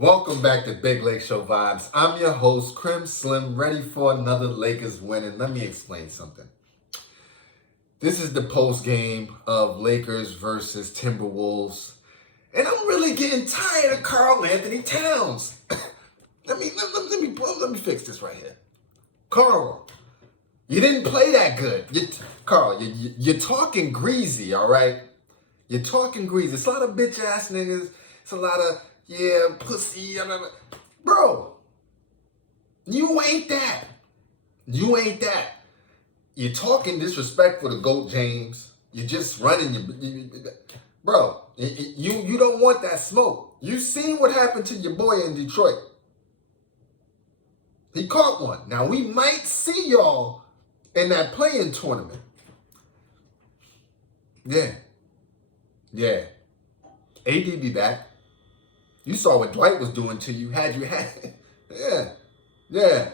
Welcome back to Big Lake Show Vibes. I'm your host, Crim Slim, ready for another Lakers win. And let me explain something. This is the post game of Lakers versus Timberwolves. And I'm really getting tired of Karl Anthony Towns. let me fix this right here. Karl, you didn't play that good. Karl, you're talking greasy, all right? You're talking greasy. It's a lot of bitch ass niggas. It's a lot of pussy. Bro, you ain't that. You ain't that. You're talking disrespectful to GOAT James. You're just running bro, you don't want that smoke. You seen what happened to your boy in Detroit. He caught one. Now we might see y'all in that playing tournament. Yeah. AD be back. You saw what Dwight was doing to you. Yeah.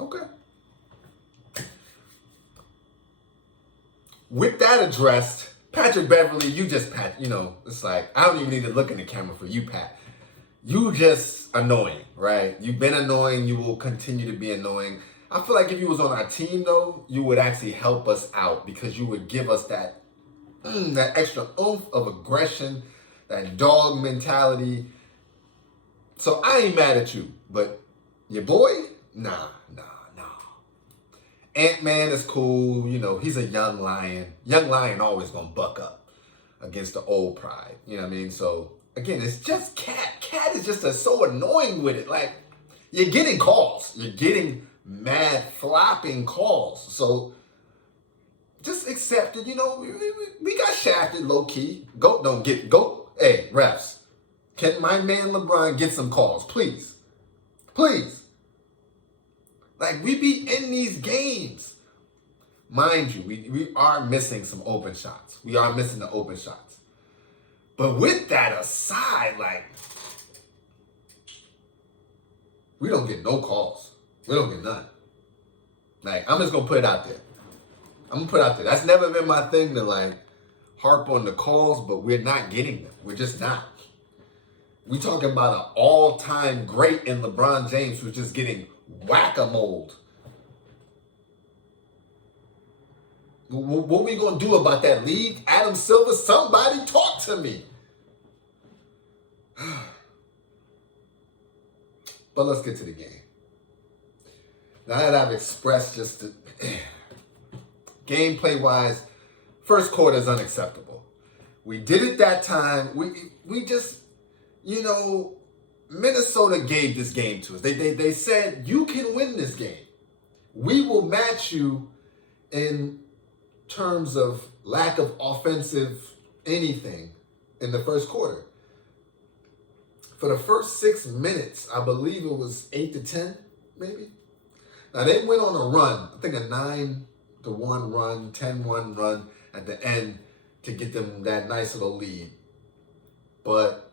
Okay. With that addressed, Patrick Beverly, it's like, I don't even need to look in the camera for you, Pat. You just annoying, right? You've been annoying. You will continue to be annoying. I feel like if you was on our team, though, you would actually help us out because you would give us that extra oomph of aggression, that dog mentality. So I ain't mad at you, but your boy, nah. Ant-Man is cool, he's a young lion. Young lion always gonna buck up against the old pride, you know what I mean? So again, it's just Cat. Cat is just so annoying with it. Like, you're getting calls. You're getting mad flopping calls. So just accept it, we got shafted low-key. Goat. Hey, refs, can my man LeBron get some calls, please? Please. Like, we be in these games. Mind you, we are missing some open shots. We are missing the open shots. But with that aside, like, we don't get no calls. We don't get none. Like, I'm just going to put it out there. That's never been my thing to, like, harp on the calls, but we're not getting them. We're just not. We talking about an all-time great in LeBron James who's just getting whack-a-mole. What we gonna do about that league? Adam Silver, somebody talk to me. But let's get to the game. Now that I've expressed just the gameplay-wise, first quarter is unacceptable. We did it that time. We just, Minnesota gave this game to us. They said, you can win this game. We will match you in terms of lack of offensive anything in the first quarter. For the first 6 minutes, I believe it was 8-10, maybe. Now, they went on a run, I think a 9-1 run, 10-1 run at the end to get them that nice little lead. But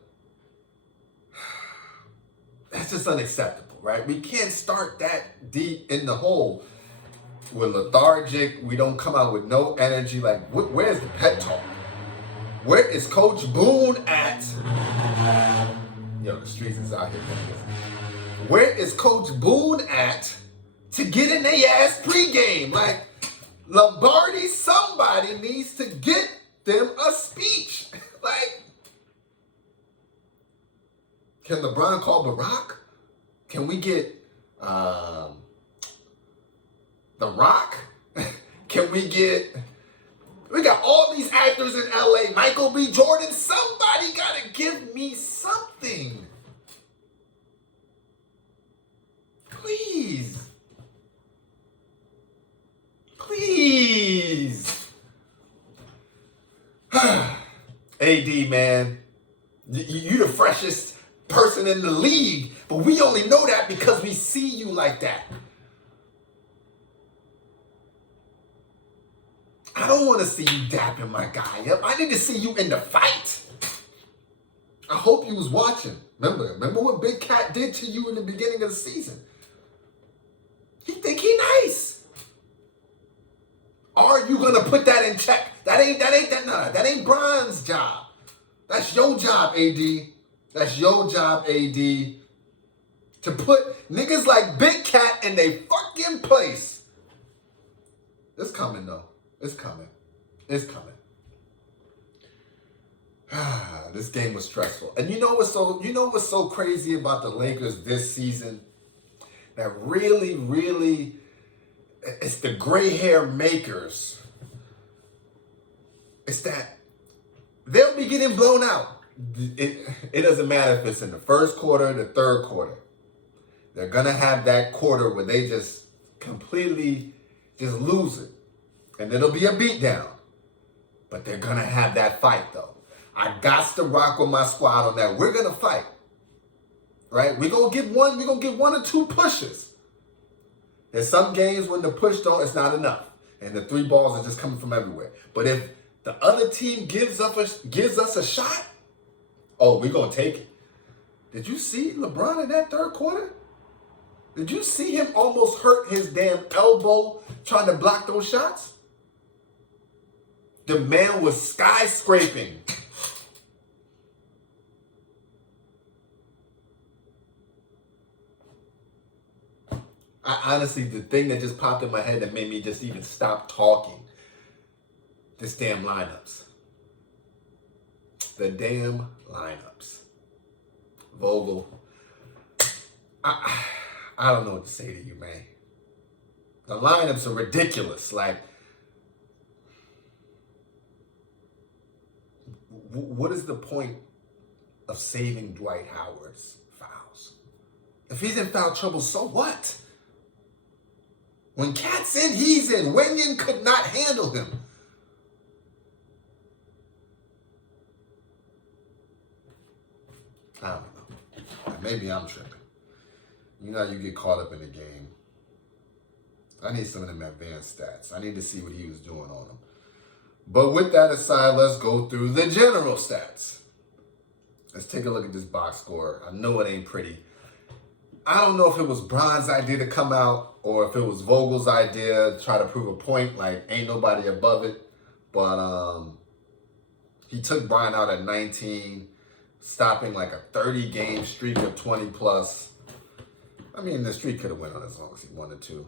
that's just unacceptable, right? We can't start that deep in the hole. We're lethargic. We don't come out with no energy. Like, where's the pet talk? Where is Coach Boone at? The streets is out here. Where is Coach Boone at to get in their ass pregame? Like, Lombardi, somebody needs to get them a speech. Like, can LeBron call Barack? Can we get The Rock? Can we got all these actors in LA, Michael B. Jordan. Somebody gotta give me something. Please. AD, man, you the freshest person in the league, but we only know that because we see you like that. I don't want to see you dapping my guy up. I need to see you in the fight. I hope you was watching. Remember what Big Cat did to you in the beginning of the season? He think he nice. Are you gonna put that in check? That ain't Bron's job. That's your job, AD. That's your job, AD, to put niggas like Big Cat in their fucking place. It's coming, though. It's coming. It's coming. This game was stressful. And you know what's so crazy about the Lakers this season? That really, it's the gray hair makers. It's that they'll be getting blown out. It doesn't matter if it's in the first quarter or the third quarter. They're going to have that quarter where they just completely just lose it. And it'll be a beatdown. But they're going to have that fight, though. I got to rock with my squad on that. We're going to fight. Right? We're going to get one or two pushes. There's some games when the push it's not enough. And the three balls are just coming from everywhere. But if the other team gives us a shot, oh, we're going to take it. Did you see LeBron in that third quarter? Did you see him almost hurt his damn elbow trying to block those shots? The man was skyscraping. I honestly, the thing that just popped in my head that made me just even stop talking, this damn lineups. The damn lineups. Vogel. I don't know what to say to you, man. The lineups are ridiculous. Like, what is the point of saving Dwight Howard's fouls? If he's in foul trouble, so what? When Cat's in, he's in. Wenyen could not handle him. I don't know. Maybe I'm tripping. You know, you get caught up in the game. I need some of them advanced stats. I need to see what he was doing on them. But with that aside, let's go through the general stats. Let's take a look at this box score. I know it ain't pretty. I don't know if it was Bron's idea to come out or if it was Vogel's idea to try to prove a point, like ain't nobody above it. But he took Bron out at 19, stopping like a 30-game streak of 20 plus. I mean, the streak could have went on as long as he wanted to.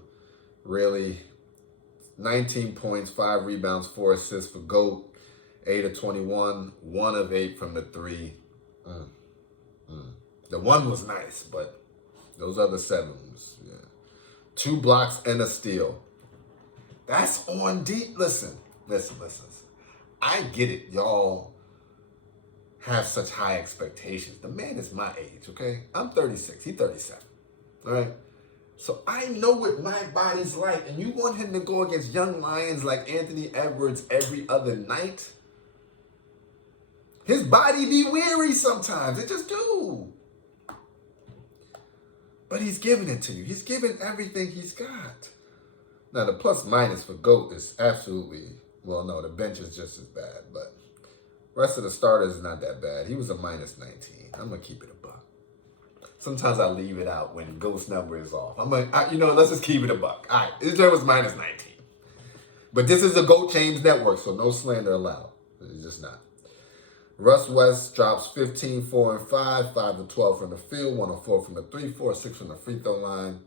Really, 19 points, 5 rebounds, 4 assists for GOAT, 8 of 21, 1 of 8 from the 3. The 1 was nice, but those other 7 was, yeah. 2 blocks and a steal. That's on deep. Listen. I get it. Y'all have such high expectations. The man is my age, okay? I'm 36. He's 37. All right? So I know what my body's like, and you want him to go against young lions like Anthony Edwards every other night? His body be weary sometimes. It just do. But he's giving it to you. He's giving everything he's got. Now, the plus minus for GOAT is absolutely, well, no, the bench is just as bad, but the rest of the starters is not that bad. He was a minus 19. I'm going to keep it a buck. Sometimes I leave it out when GOAT's number is off. I'm like, let's just keep it a buck. All right, there was minus 19. But this is a GOAT James network, so no slander allowed. It's just not. Russ West drops 15, 4, and 5, 5 of 12 from the field, 1 of 4 from the 3, 4 of 6 from the free throw line.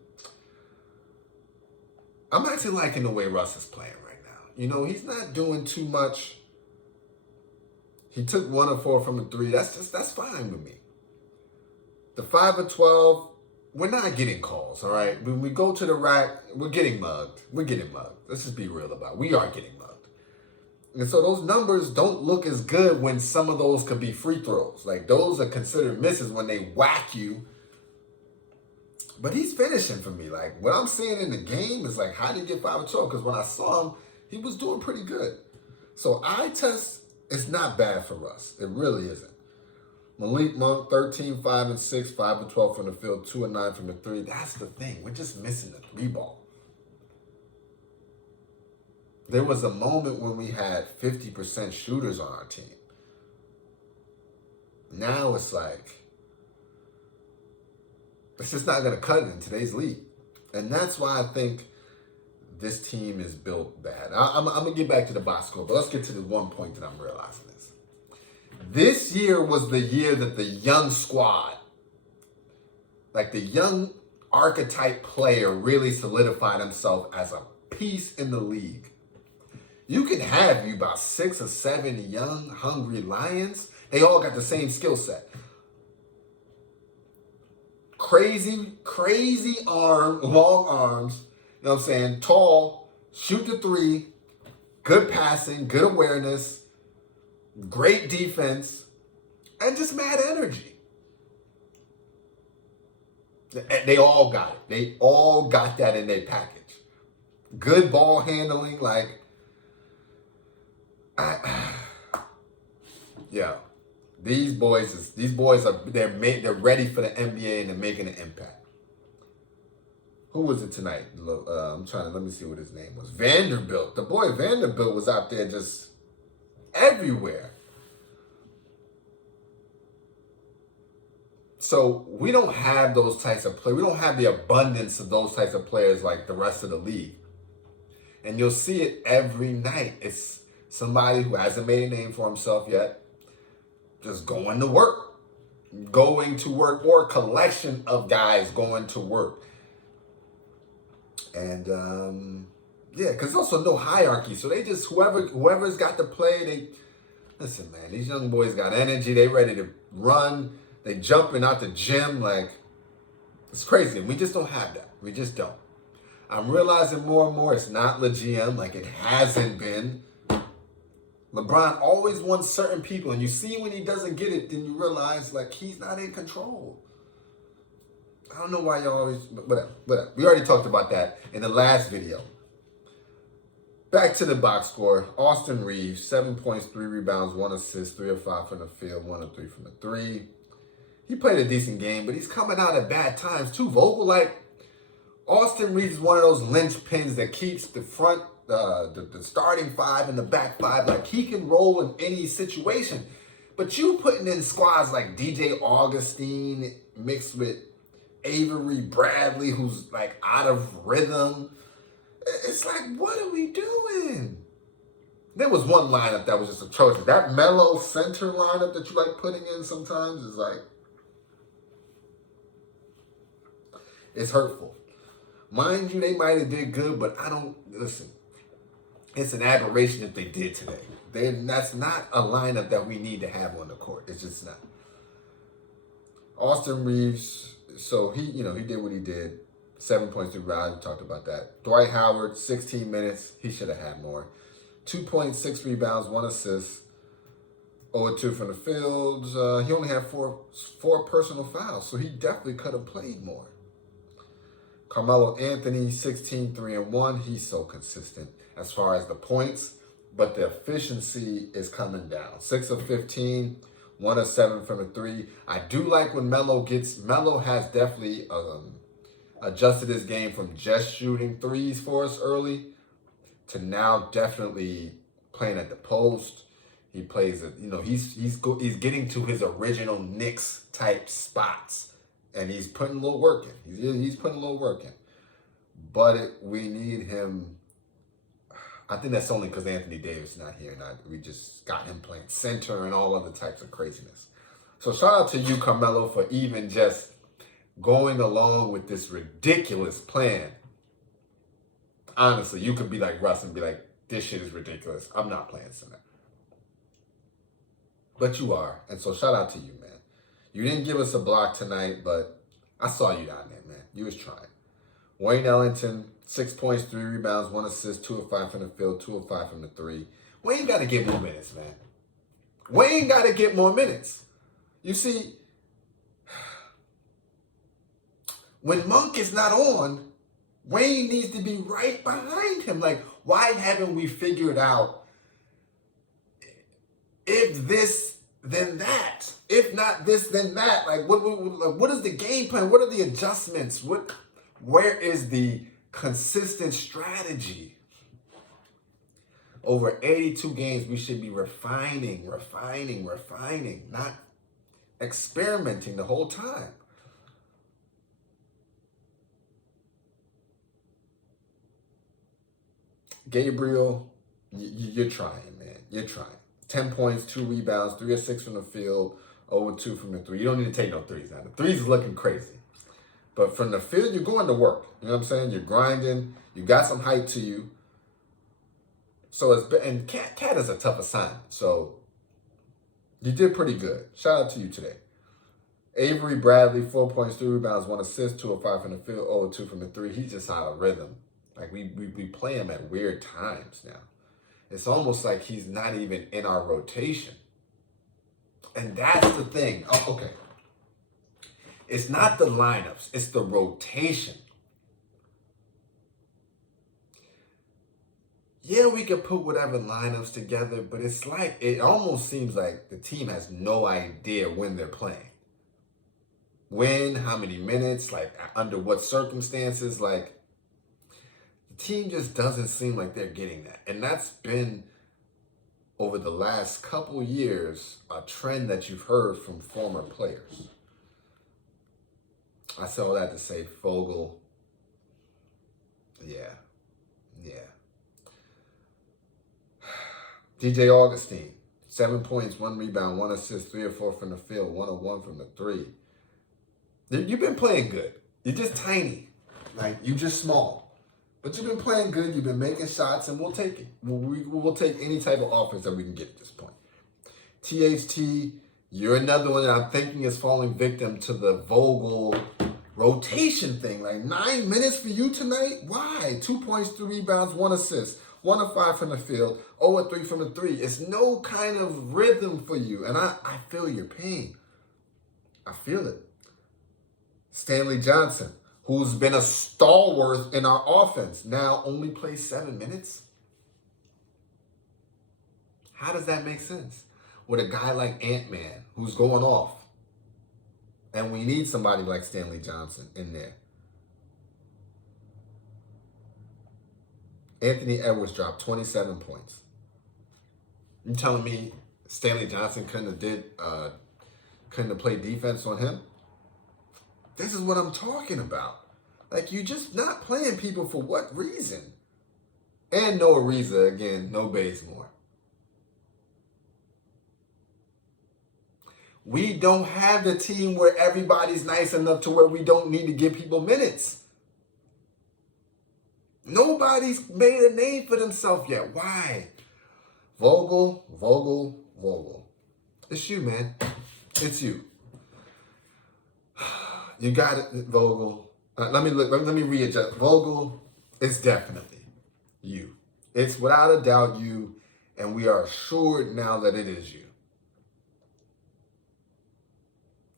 I'm actually liking the way Russ is playing right now. You know, he's not doing too much. He took 1 of 4 from the 3. That's fine with me. The 5 of 12, we're not getting calls, all right? When we go to the rack, we're getting mugged. Let's just be real about it. We are getting mugged. And so those numbers don't look as good when some of those could be free throws. Like, those are considered misses when they whack you. But he's finishing for me. Like, what I'm seeing in the game is like, how did he get 5 of 12? Because when I saw him, he was doing pretty good. So eye test is not bad for Russ. It really isn't. Malik Monk, 13, 5, and 6, 5 of 12 from the field, 2 and 9 from the 3. That's the thing. We're just missing the 3 ball. There was a moment when we had 50% shooters on our team. Now it's like, it's just not going to cut it in today's league. And that's why I think this team is built bad. I'm going to get back to the box score, but let's get to the one point that I'm realizing is. This year was the year that the young squad, like the young archetype player, really solidified himself as a piece in the league. You can have you about 6 or 7 young, hungry Lions. They all got the same skill set. Crazy long arms, you know what I'm saying? Tall, shoot the three, good passing, good awareness, great defense, and just mad energy. They all got it. They all got that in their package. Good ball handling, like, yeah. These boys are they're ready for the NBA and they're making an impact. Who was it tonight? Let me see what his name was. Vanderbilt. The boy Vanderbilt was out there just everywhere. So we don't have those types of players. We don't have the abundance of those types of players like the rest of the league. And you'll see it every night. It's somebody who hasn't made a name for himself yet, just going to work, or a collection of guys going to work. And yeah, because there's also no hierarchy. So they just, whoever's got to play, listen, man, these young boys got energy. They ready to run. They jumping out the gym. Like, it's crazy. And we just don't have that. We just don't. I'm realizing more and more it's not the GM like it hasn't been. LeBron always wants certain people, and you see when he doesn't get it, then you realize like he's not in control. I don't know why y'all always, whatever. We already talked about that in the last video. Back to the box score. Austin Reeves, 7 points, 3 rebounds, 1 assist, 3 of 5 from the field, 1 of 3 from the three. He played a decent game, but he's coming out at bad times too. Vogel, like, Austin Reeves is one of those linchpins that keeps the front, the starting five and the back five. Like, he can roll in any situation. But you putting in squads like DJ Augustine mixed with Avery Bradley, who's like out of rhythm. It's like, what are we doing? There was one lineup that was just atrocious. That mellow center lineup that you like putting in sometimes is like, it's hurtful. Mind you, they might have did good, but listen, it's an aberration if they did today. That's not a lineup that we need to have on the court. It's just not. Austin Reeves, so he did what he did. 7 points, 3 rebounds, we talked about that. Dwight Howard, 16 minutes. He should have had more. 2.6 rebounds, 1 assist. 0-2 from the field. He only had four personal fouls, so he definitely could have played more. Carmelo Anthony, 16, 3 and 1. He's so consistent as far as the points, but the efficiency is coming down. 6 of 15, 1 of 7 from the three. I do like when Melo has definitely adjusted his game from just shooting threes for us early to now definitely playing at the post. He plays it, he's getting to his original Knicks type spots, and he's putting a little work in. He's putting a little work in. But we need him. I think that's only because Anthony Davis is not here, and we just got him playing center and all other types of craziness. So shout out to you, Carmelo, for even just going along with this ridiculous plan. Honestly, you could be like Russ and be like, this shit is ridiculous. I'm not playing center. But you are. And so shout out to you, man. You didn't give us a block tonight, but I saw you down there, man. You was trying. Wayne Ellington, 6 points, 3 rebounds, 1 assist, 2 of 5 from the field, 2 of 5 from the three. Wayne got to get more minutes, man. Wayne got to get more minutes. You see, when Monk is not on, Wayne needs to be right behind him. Like, why haven't we figured out if this, then that? If not this, then that. Like, what is the game plan? What are the adjustments? Where is the consistent strategy? Over 82 games, we should be refining, not experimenting the whole time. Gabriel, you're trying, man. You're trying. 10 points, 2 rebounds, 3 or 6 from the field, 0 2 from the three. You don't need to take no threes now. The threes is looking crazy. But from the field, you're going to work. You know what I'm saying? You're grinding. You got some height to you. So and Cat is a tough assignment. So you did pretty good. Shout out to you today. Avery Bradley, 4 points, 3 rebounds, 1 assist, 2 or 5 from the field, 0 2 from the three. He's just out of rhythm. Like we play him at weird times now. It's almost like he's not even in our rotation. And that's the thing. Oh, okay. It's not the lineups. It's the rotation. Yeah, we could put whatever lineups together, but it's like, it almost seems like the team has no idea when they're playing. When, how many minutes, like under what circumstances, like the team just doesn't seem like they're getting that. And that's been, over the last couple years, a trend that you've heard from former players. I say all that to say Vogel, yeah. DJ Augustine, 7 points, 1 rebound, 1 assist, 3 or 4 from the field, 1 or 1 from the three. You've been playing good. You're just tiny. Like, you're just small. But you've been playing good. You've been making shots, and we'll take it. We'll take any type of offense that we can get at this point. THT, you're another one that I'm thinking is falling victim to the Vogel rotation thing. Like, 9 minutes for you tonight? Why? 2 points, 3 rebounds, 1 assist. 1 of 5 from the field, 0 of 3 from the three. It's no kind of rhythm for you. And I feel your pain. I feel it. Stanley Johnson, who's been a stalwart in our offense, now only plays 7 minutes? How does that make sense? With a guy like Ant-Man, who's going off. And we need somebody like Stanley Johnson in there. Anthony Edwards dropped 27 points. You telling me Stanley Johnson couldn't have played defense on him? This is what I'm talking about. Like, you're just not playing people for what reason? And no Ariza, again, no Bazemore. We don't have the team where everybody's nice enough to where we don't need to give people minutes. Nobody's made a name for themselves yet. Why? Vogel. It's you, man. It's you. You got it, Vogel. Let me readjust. Vogel, it's definitely you. It's without a doubt you, and we are assured now that it is you.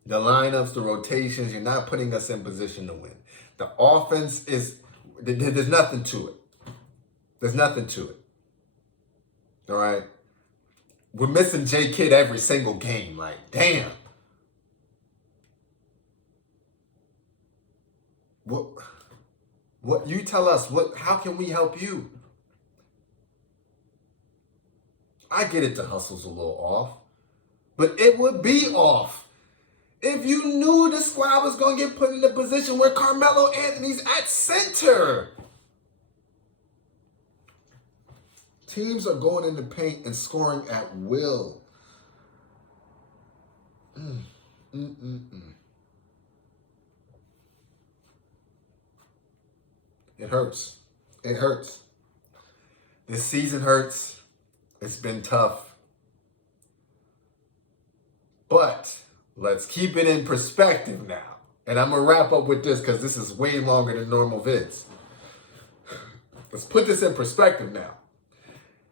The lineups, the rotations, you're not putting us in position to win. The offense is, there's nothing to it. There's nothing to it. All right? We're missing J Kidd every single game. Like, damn. What you tell us, how can we help you? I get it, the hustle's a little off. But it would be off if you knew the squad was going to get put in a position where Carmelo Anthony's at center. Teams are going in the paint and scoring at will. It hurts. It hurts. This season hurts. It's been tough. But let's keep it in perspective now. And I'm going to wrap up with this because this is way longer than normal vids. Let's put this in perspective now.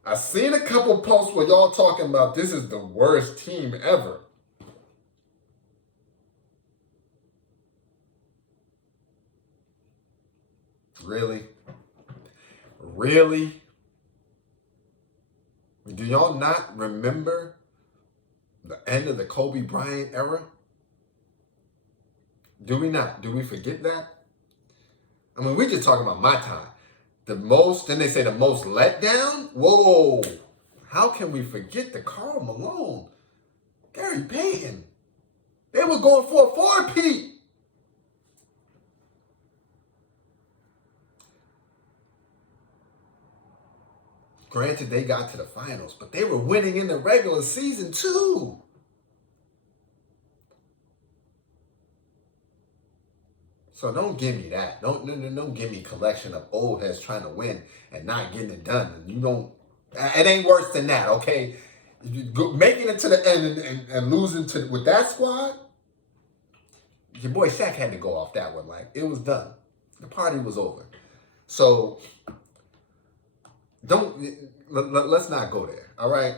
I've seen a couple posts where y'all talking about this is the worst team ever. Really? Really? Do y'all not remember the end of the Kobe Bryant era? Do we not? Do we forget that? I mean, we're just talking about my time. Then they say the most letdown? Whoa. How can we forget the Karl Malone, Gary Payton? They were going for a four-peat. Granted, they got to the finals, but they were winning in the regular season too. So don't give me that. Don't give me collection of old heads trying to win and not getting it done. And you don't. It ain't worse than that, okay? Making it to the end and losing to with that squad. Your boy Shaq had to go off that one. Like, it was done. The party was over. So let's not go there. All right.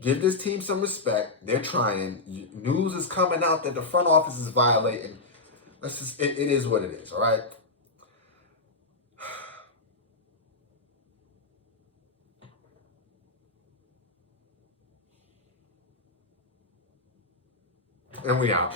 Give this team some respect. They're trying. News is coming out that the front office is violating. Let's just, it is what it is, all right? And we out.